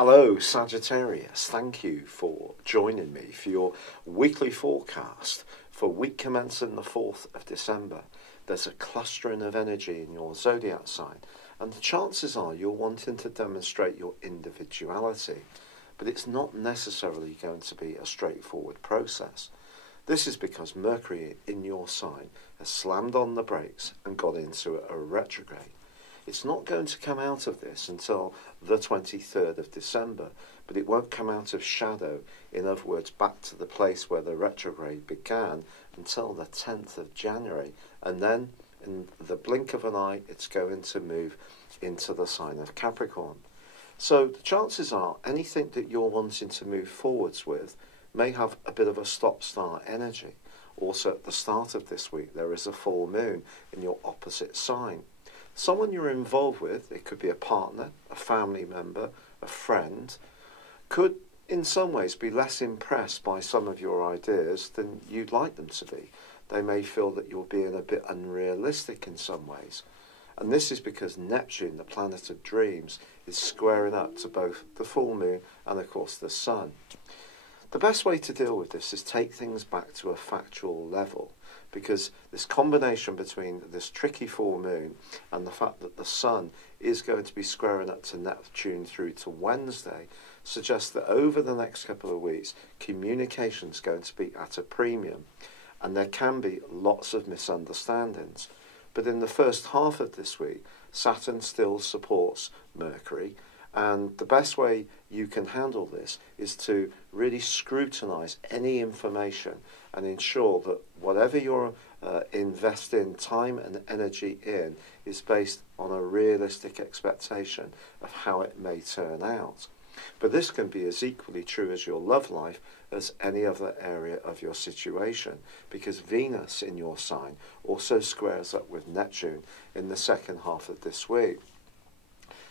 Hello Sagittarius, thank you for joining me for your weekly forecast for week commencing the 4th of December. There's a clustering of energy in your Zodiac sign, and the chances are you're wanting to demonstrate your individuality, but it's not necessarily going to be a straightforward process. This is because Mercury in your sign has slammed on the brakes and got into a retrograde. It's not going to come out of this until the 23rd of December, but it won't come out of shadow, in other words, back to the place where the retrograde began, until the 10th of January. And then, in the blink of an eye, it's going to move into the sign of Capricorn. So the chances are anything that you're wanting to move forwards with may have a bit of a stop-start energy. Also, at the start of this week, there is a full moon in your opposite sign. Someone you're involved with, it could be a partner, a family member, a friend, could in some ways be less impressed by some of your ideas than you'd like them to be. They may feel that you're being a bit unrealistic in some ways. And this is because Neptune, the planet of dreams, is squaring up to both the full moon and of course the sun. The best way to deal with this is take things back to a factual level, because this combination between this tricky full moon and the fact that the sun is going to be squaring up to Neptune through to Wednesday suggests that over the next couple of weeks, communication is going to be at a premium, and there can be lots of misunderstandings. But in the first half of this week, Saturn still supports Mercury, and the best way you can handle this is to really scrutinise any information and ensure that whatever you're investing time and energy in is based on a realistic expectation of how it may turn out. But this can be as equally true as your love life as any other area of your situation, because Venus in your sign also squares up with Neptune in the second half of this week.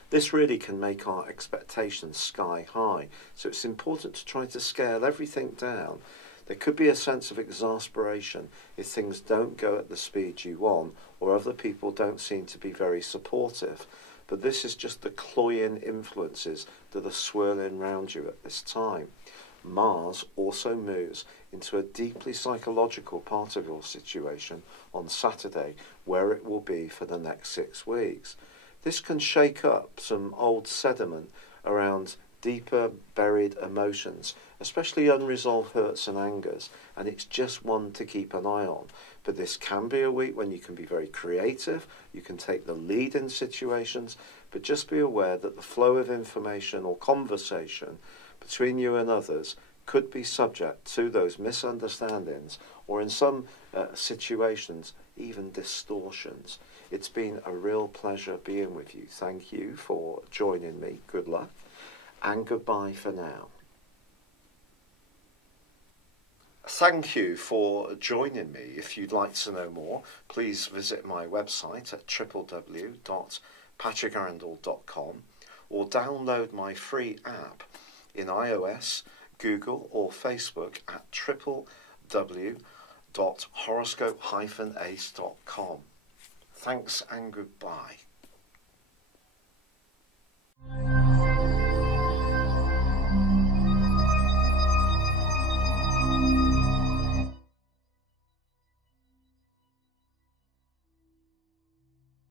This really can make our expectations sky high, so it's important to try to scale everything down. There could be a sense of exasperation if things don't go at the speed you want, or other people don't seem to be very supportive. But this is just the cloying influences that are swirling around you at this time. Mars also moves into a deeply psychological part of your situation on Saturday, where it will be for the next 6 weeks. This can shake up some old sediment around deeper buried emotions, especially unresolved hurts and angers, and it's just one to keep an eye on. But this can be a week when you can be very creative, you can take the lead in situations, but just be aware that the flow of information or conversation between you and others could be subject to those misunderstandings, or in some situations, even distortions. It's been a real pleasure being with you. Thank you for joining me. Good luck, and goodbye for now. Thank you for joining me. If you'd like to know more, please visit my website at www.patrickarundell.com or download my free app in iOS, Google or Facebook at www.horoscope-ace.com. Thanks and goodbye.